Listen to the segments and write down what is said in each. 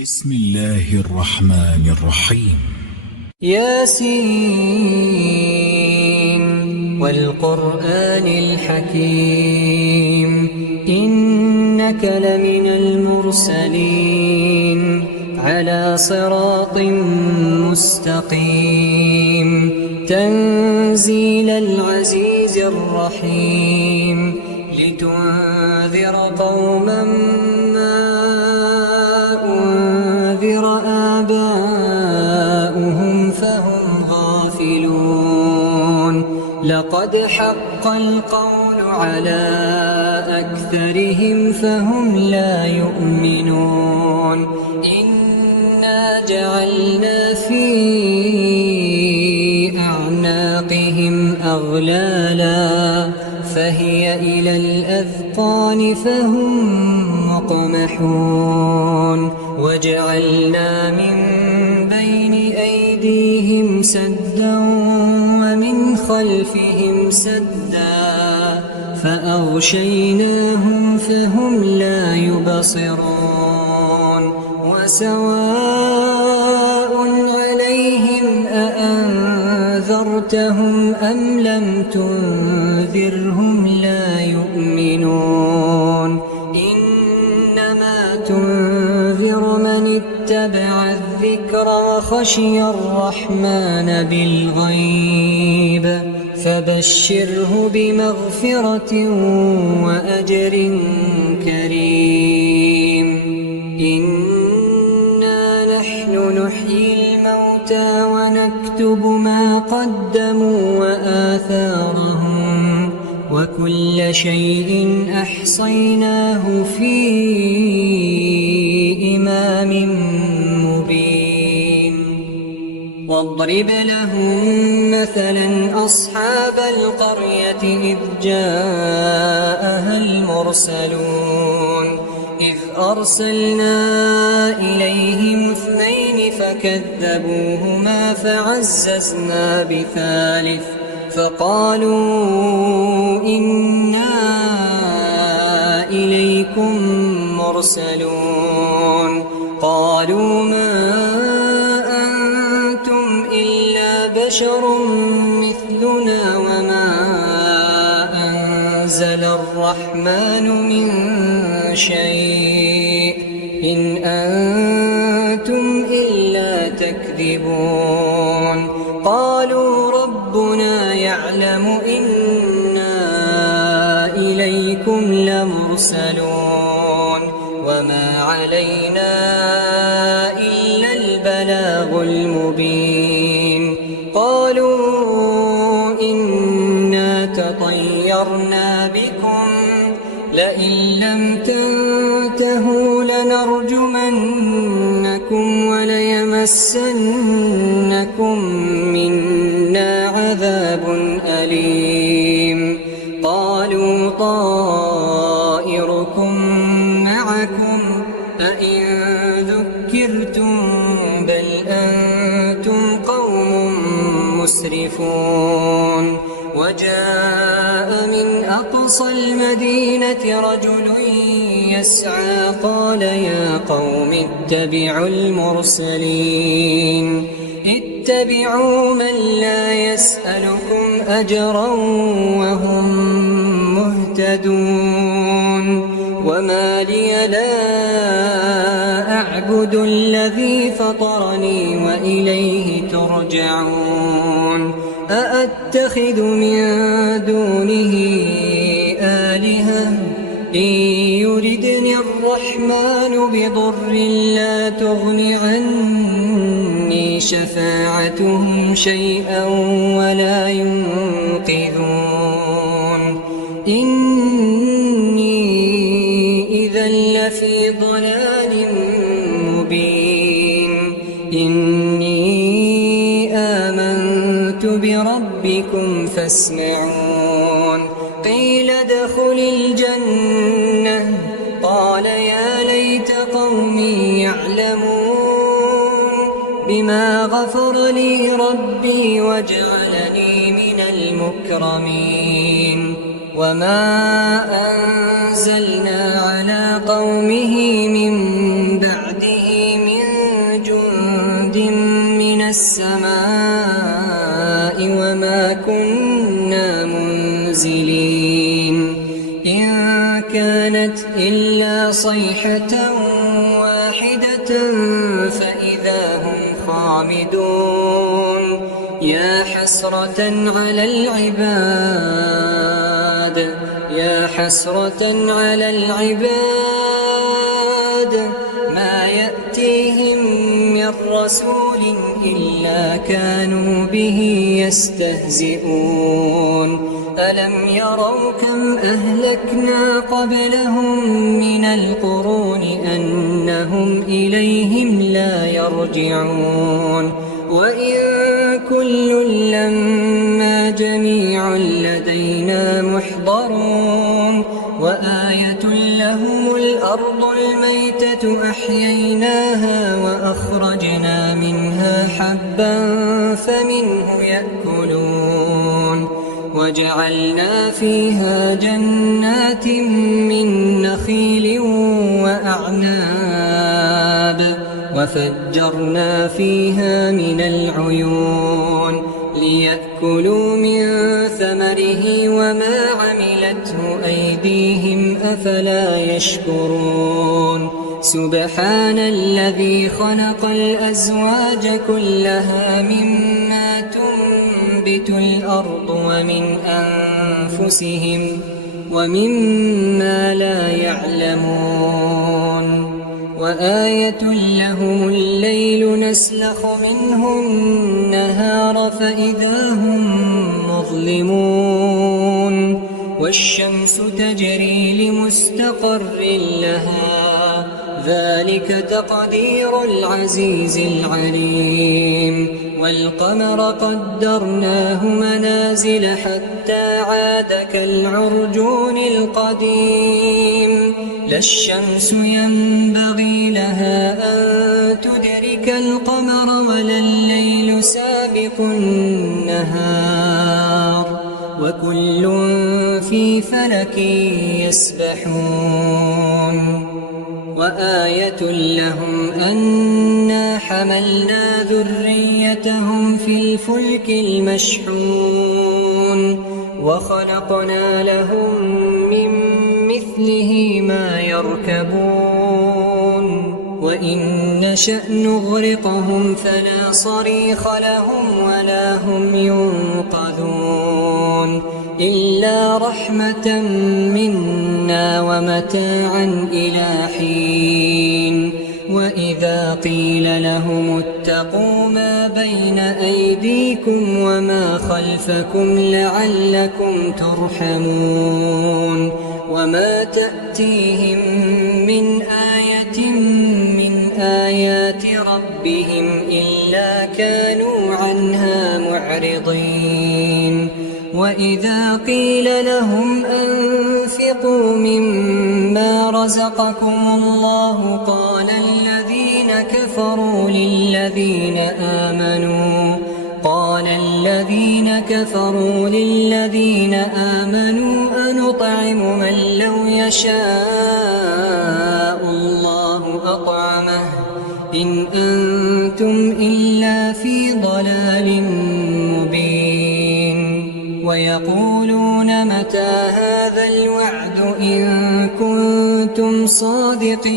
بسم الله الرحمن الرحيم. ياسين والقرآن الحكيم إنك لمن المرسلين على صراط مستقيم تنزيل العزيز الرحيم لتنذر قوما ما أنذر آباؤهم فهم غافلون لقد حق القول على أكثرهم فهم لا يؤمنون إنا جعلنا في أعناقهم أغلالا فهي إلى الأذقان فهم مقمحون وجعلنا من بين أيديهم سدا ومن خلفهم سدا فأغشيناهم فهم لا يبصرون وسواء عليهم أأنذرتهم أم لم تنذرهم لا يؤمنون إنما تنذر من اتبع الذكر وخشي الرحمن بالغيب فبشره بمغفرة وأجر كريم إنا نحن نحيي الموتى ونكتب ما قدموا وآثارهم وكل شيء أحصيناه في إمام مبين واضرب لهم مثلا أصحاب القرية إذ جاءها المرسلون إذ أرسلنا إليهم 2 فكذبوهما فعززنا بثالث فقالوا إنا إليكم مرسلون قالوا ما أنتم إلا بشر مثلنا وما أنزل الرحمن من شيء إن أنتم إلا تكذبون قالوا ربنا يعلم إنا إليكم لمرسلون وما علينا إلا البلاغ المبين قالوا إنا تطيرنا بكم لئن لم تنتهوا لنرجمنكم وليمسنكم منا عذاب أليم قالوا طائركم معكم أئن ذكرتم بل أنتم قوم مسرفون وجاء من أقصى المدينة رجل يسعى قال يا قوم اتبعوا المرسلين اتبعوا من لا يسألكم أجرا وهم مهتدون وما لي لا أعبد الذي فطرني وإليه ترجعون أأتخذ من دونه آلهة إن يردني الرحمن بضر لا تغن عني شفاعتهم شيئا ولا ينقذون إني إذا لفي ضلال مبين إني آمنت بربكم فاسمعون قيل ادخل الجنة قال يا ليت قومي يعلمون بما غفر لي ربي وجعلني من المكرمين وما أنزلنا على قومه من بعده من السماء وما كنا منزلين إن كانت إلا صيحة واحدة فإذا هم خامدون يا حسرة على العباد يا حسرة على العباد ما يأتيهم من رسول إلا كانوا به يستهزئون ألم يروا كم أهلكنا قبلهم من القرون أنهم إليهم لا يرجعون وإن كل لما جميع لدينا محضرون وآية لهم الأرض الميتة أحييناها وأخرجنا منها حبا فمنه يأكلون وجعلنا فيها جنات من نخيل وأعناب وفجرنا فيها من العيون ليأكلوا من ثمره وما عملته أيديهم أفلا يشكرون سبحان الذي خلق الأزواج كلها مما تنبت الأرض ومن أنفسهم ومما لا يعلمون وآية لهم الليل نسلخ منه النهار فإذا هم مظلمون والشمس تجري لمستقر لها ذلك تقدير العزيز العليم والقمر قدرناه منازل حتى عاد كالعرجون القديم لا الشمس ينبغي لها أن تدرك القمر ولا الليل سابق النهار وكل في فلك يسبحون وآية لهم أنا حملنا ذريتهم في الفلك المشحون وخلقنا لهم من مثله ما يركبون وإن نشأ نغرقهم فلا صريخ لهم ولا هم ينقذون إلا رحمة منا ومتاعا إلى حين وإذا قيل لهم اتقوا ما بين أيديكم وما خلفكم لعلكم ترحمون وما تأتيهم من آية من آيات ربهم إلا كانوا عنها معرضين وإذا قيل لهم أنفقوا مما رزقكم الله قال الذين كفروا للذين آمنوا أنطعم من لو يشاء الله أطعمه إن أنتم إلا في ضلال مبين ويقولون متى هذا الوعد إن كنتم صادقين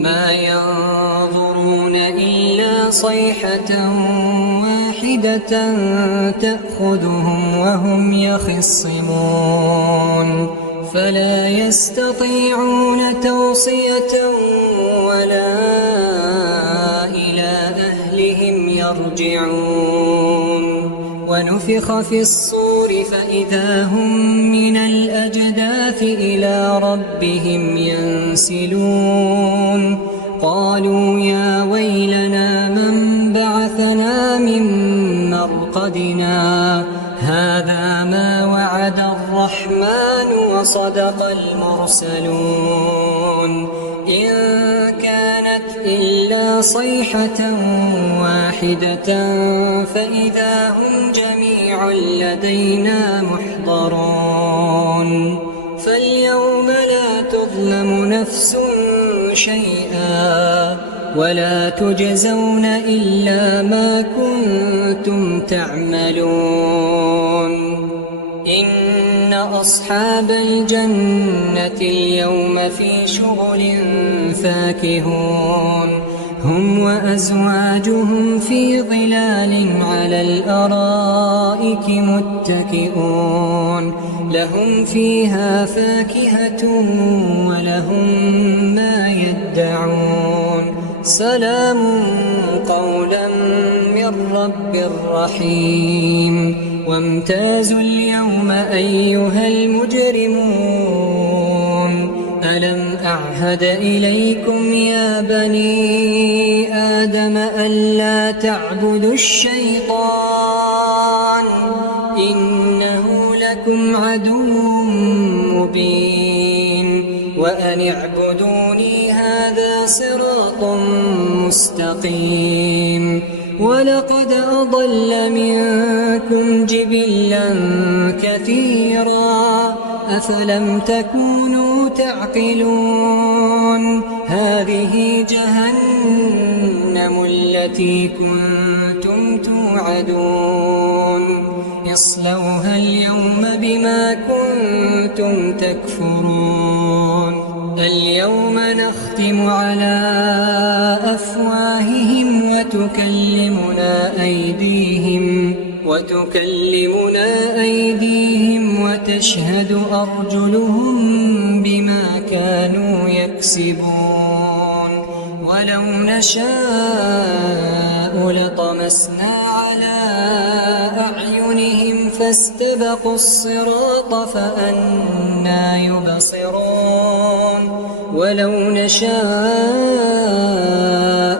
ما ينظرون إلا صيحة واحدة تأخذهم وهم يخصمون فلا يستطيعون توصية ولا إلى أهلهم يرجعون ونفخ في الصور فإذا هم من الأجداث إلى ربهم ينسلون قالوا يا ويلنا من بعثنا من مرقدنا هذا ما وعد الرحمن وصدق المرسلون إن كانت إلا صيحة واحدة فإذا هم جميع لدينا محضرون فاليوم لا تظلم نفس شيئا ولا تجزون إلا ما كنتم تعملون إن أصحاب الجنة اليوم في شغل فاكهون هم وأزواجهم في ظلال على الأرائك متكئون لهم فيها فاكهة ولهم ما يدعون سلام قولا من رب رحيم وامتازوا اليوم أيها المجرمون ألم أعهد إليكم يا بني آدم ألا تعبدوا الشيطان إنه لكم عدو مبين وأن اعبدوني هذا صراط مستقيم ولقد أضل منكم جبلا كثيرا أفلم تكونوا تعقلون هذه جهنم التي كنتم توعدون اصلوها اليوم بما كنتم تكفرون اليوم نختم على أفواههم وتكلمنا أيديهم وتشهد أرجلهم بما كانوا يكسبون ولو نشاء لطمسنا على أعينهم فاستبقوا الصراط فأنى يبصرون ولو نشاء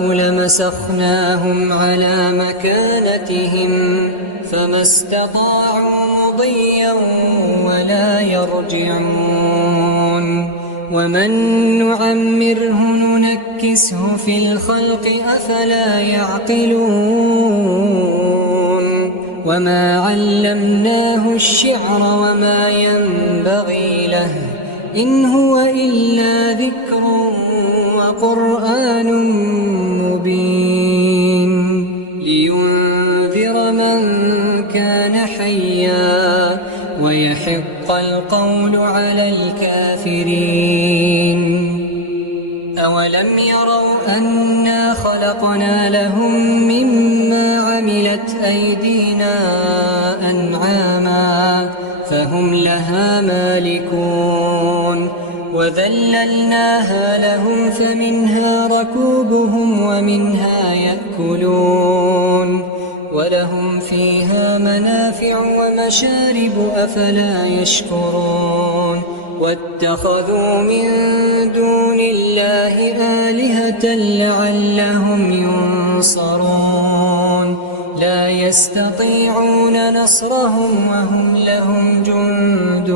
لمسخناهم على مكانتهم فما استطاعوا مضيا ولا يرجعون ومن نعمره ننكسه في الخلق أفلا يعقلون وما علمناه الشعر وما ينبغي له إن هو إلا ذكر وقرآن مبين لينذر من كان حيا ويحق القول على الكافرين أولم يروا أنا خلقنا لهم مما عملت أيدينا أنعاما فهم لها مالكون وذللناها لهم فمنها ركوبهم ومنها يأكلون ولهم فيها منافع ومشارب أفلا يشكرون واتخذوا من دون الله آلهة لعلهم ينصرون لا يستطيعون نصرهم وهم لهم جند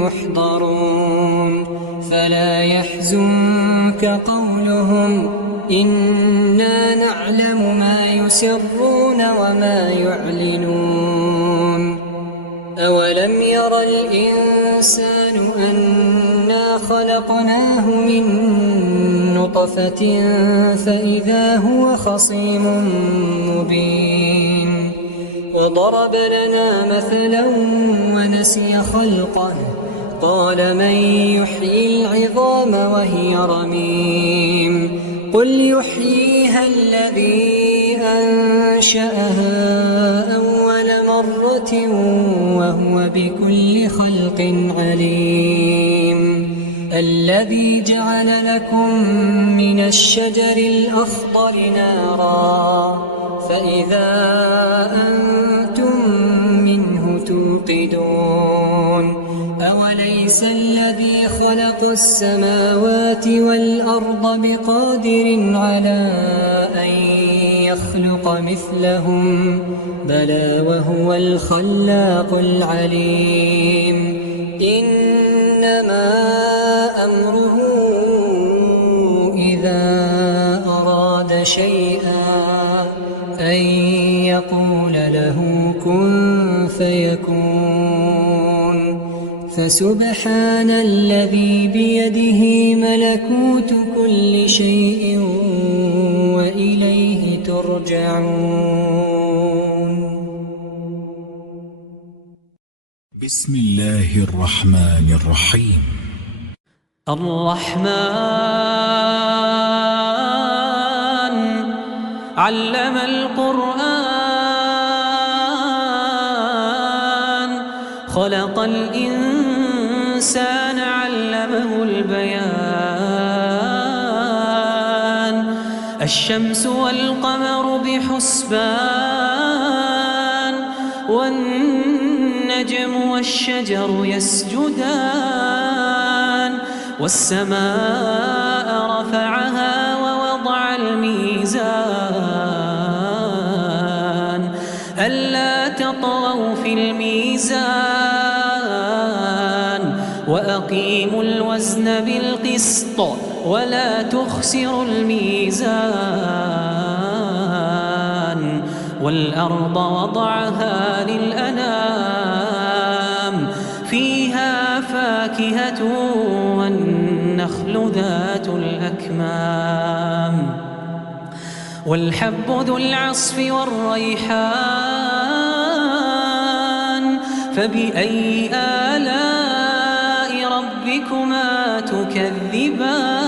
محضرون فلا يحزنك قولهم إنا نعلم ما يسرون وما يعلنون أولم ير الإنسان أنا خلقناه من نطفة فإذا هو خصيم مبين وضرب لنا مثلا ونسي خلقه قال من يحيي العظام وهي رميم قل يحييها الذي أنشأها أول مرة وهو بكل خلق عليم الذي جعل لكم من الشجر الأخضر نارا فإذا أنتم منه توقدون أوليس الذي خلق السماوات والأرض بقادر على أن يخلق مثلهم بلى وهو الخلاق العليم إنما أمره إذا أراد شيئا أن يقول له كن فيكون فسبحان الذي بيده ملكوت كل شيء يرجعون. بسم الله الرحمن الرحيم. الرحمن علم القرآن خلق الإنسان علمه البيان الشمس والقمر بحسبان والنجم والشجر يسجدان والسماء رفعها ووضع الميزان ألا تطغوا في الميزان وأقيموا الوزن بالقسط ولا تخسروا الميزان والأرض وضعها للأنام فيها فاكهة والنخل ذات الأكمام والحب ذو العصف والريحان فبأي آلاء ربكما تكذبان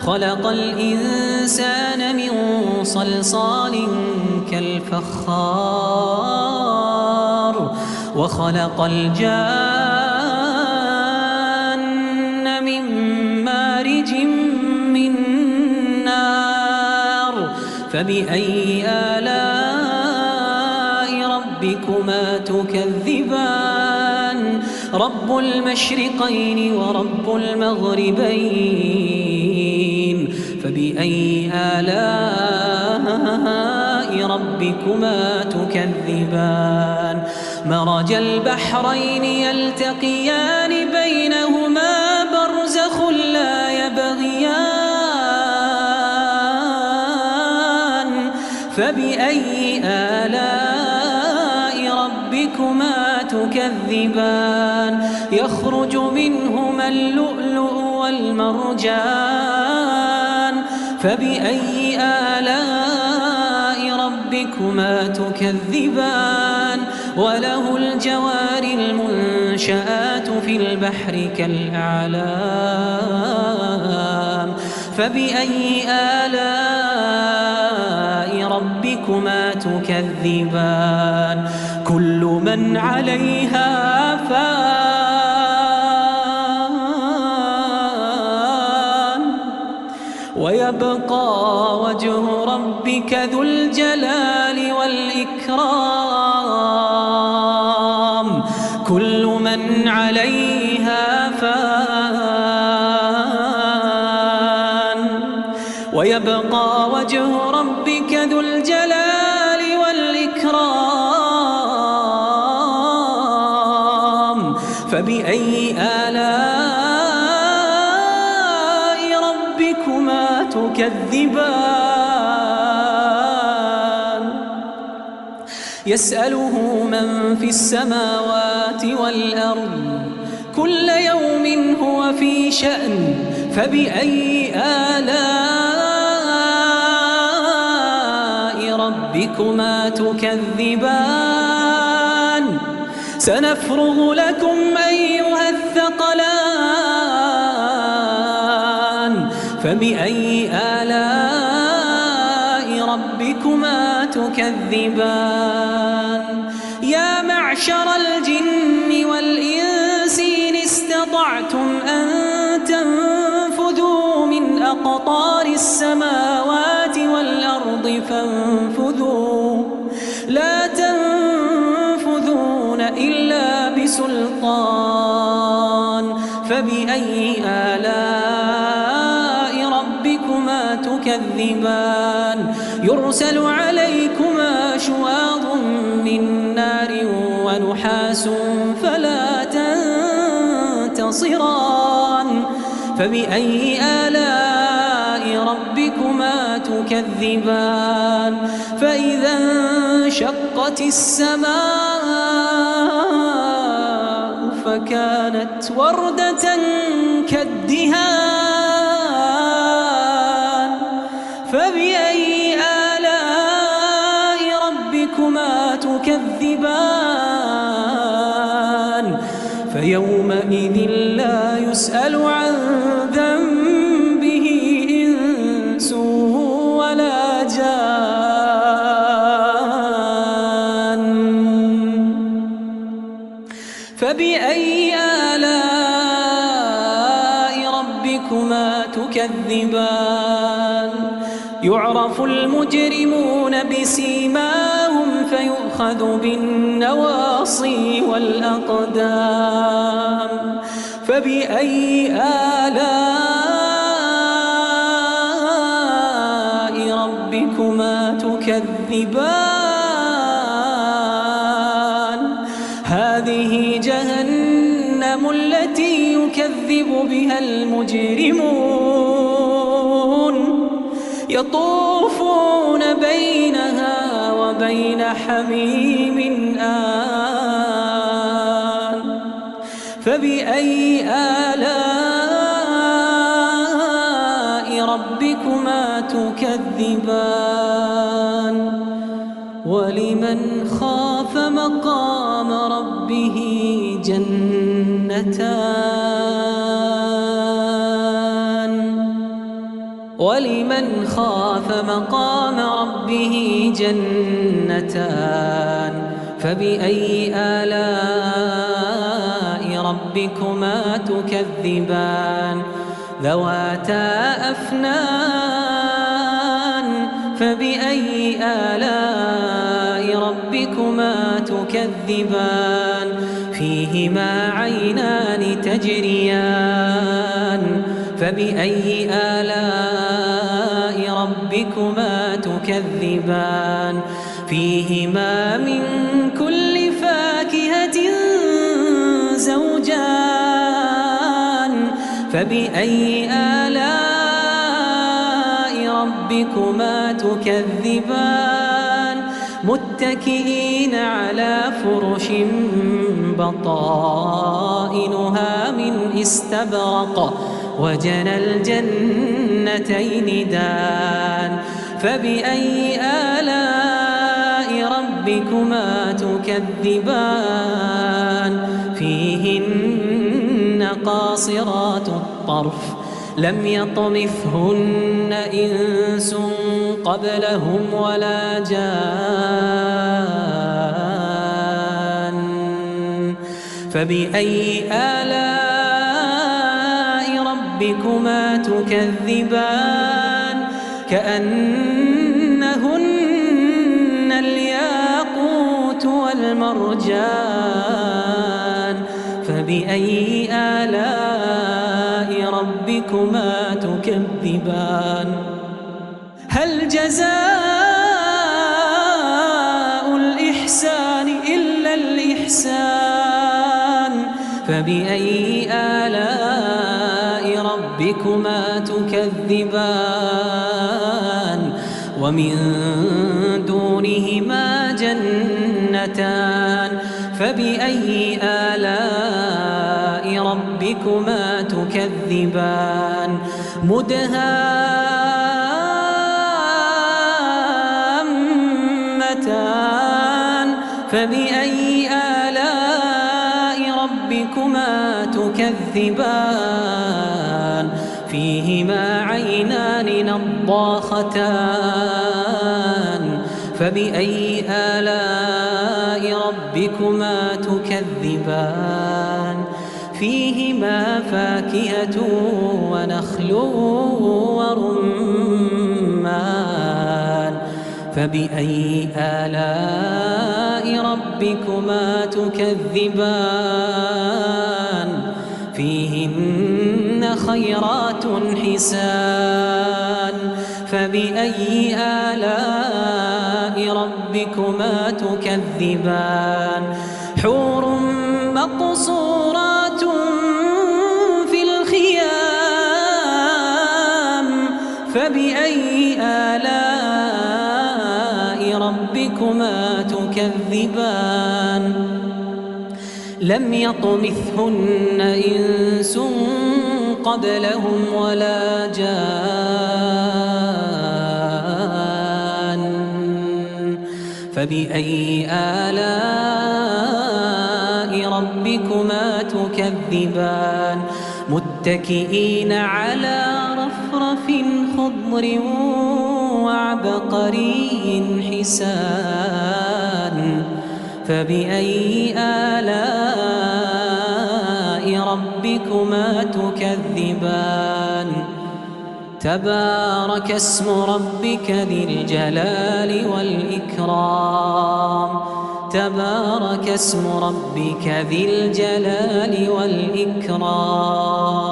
خلق الإنسان من صلصال كالفخار وخلق الجان من مارج من نار فبأي آلاء ربكما تكذبان رب المشرقين ورب المغربين فبأي آلاء ربكما تكذبان مرج البحرين يلتقيان بينهما برزخ لا يبغيان فبأي آلاء ربكما تكذبان يخرج منهما اللؤلؤ والمرجان فبأي آلاء ربكما تكذبان وله الجوار المنشآت في البحر كالأعلام فبأي آلاء ربكما تكذبان كل من عليها فان ويبقى وجه ربك ذو الجلال والإكرام كل من عليها فان ويبقى وجه ربك ذو الجلال والإكرام فبأي آلاء ربكما تكذبان يسأله من في السماوات والأرض كل يوم هو في شأن فبأي آلاء ربكما تكذبان سنفرغ لكم أيها الثقلان فبأي آلاء ربكما تكذبان يا معشر الجن والإنس إن استطعتم أن تنفذوا من أقطار السماوات والأرض فانفذوا لا تنفذون إلا بسلطان فبأي آلاء ربكما تكذبان يرسل عليكما شواظ من نار ونحاس فلا تنتصران فبأي آلاء ربكما تكذبان فإذا انشقت السماء فكانت وردة كالدهان فبأي تكذبان فيومئذ لا يسأل عن ذنبه إنس ولا جان فبأي آلاء ربكما تكذبان يعرف المجرمون بسيماهم فيؤخذ بالنواصي والأقدام فبأي آلاء ربكما تكذبان هذه جهنم التي يكذب بها المجرمون يطوفون بينها وبين حميم آن فبأي آلاء ربكما تكذبان ولمن خاف مقام ربه جنتان ولمن خاف مقام ربه جنتان فبأي آلاء ربكما تكذبان ذواتا أفنان فبأي آلاء ربكما تكذبان فيهما عينان تجريان فبأي آلاء ربكما تكذبان فيهما من كل فاكهة زوجان فبأي آلاء ربكما تكذبان متكئين على فرش بطائنها من استبرق وجنى الجنتين دان فبأي آلاء ربكما تكذبان فيهن قاصرات الطرف لم يطمثهن إنس قبلهم ولا جان فبأي آلاء ربكما تكذبان كأنهن الياقوت والمرجان فبأي آلاء ربكما تكذبان هل جزاء الإحسان إلا الإحسان فبأي آلاء ربكما تكذبان ومن دونهما جنتان فبأي آلاء ربكما تكذبان مدهامتان فبأي آلاء ربكما تكذبان فيهما عينان نضاختان فبأي آلاء ربكما تكذبان فيهما فاكهة ونخل ورمان فبأي آلاء ربكما تكذبان فيهن خيرات حسان فبأي آلاء ربكما تكذبان حور مقصورات في الخيام فبأي آلاء ربكما تكذبان لم يطمثهن إنس قبلهم ولا جان فبأي آلاء ربكما تكذبان متكئين على رفرف خضر وعبقري حسان فبأي آلاء ربكما تكذبان تبارك اسم ربك ذي الجلال والإكرام تبارك اسم ربك ذي الجلال والإكرام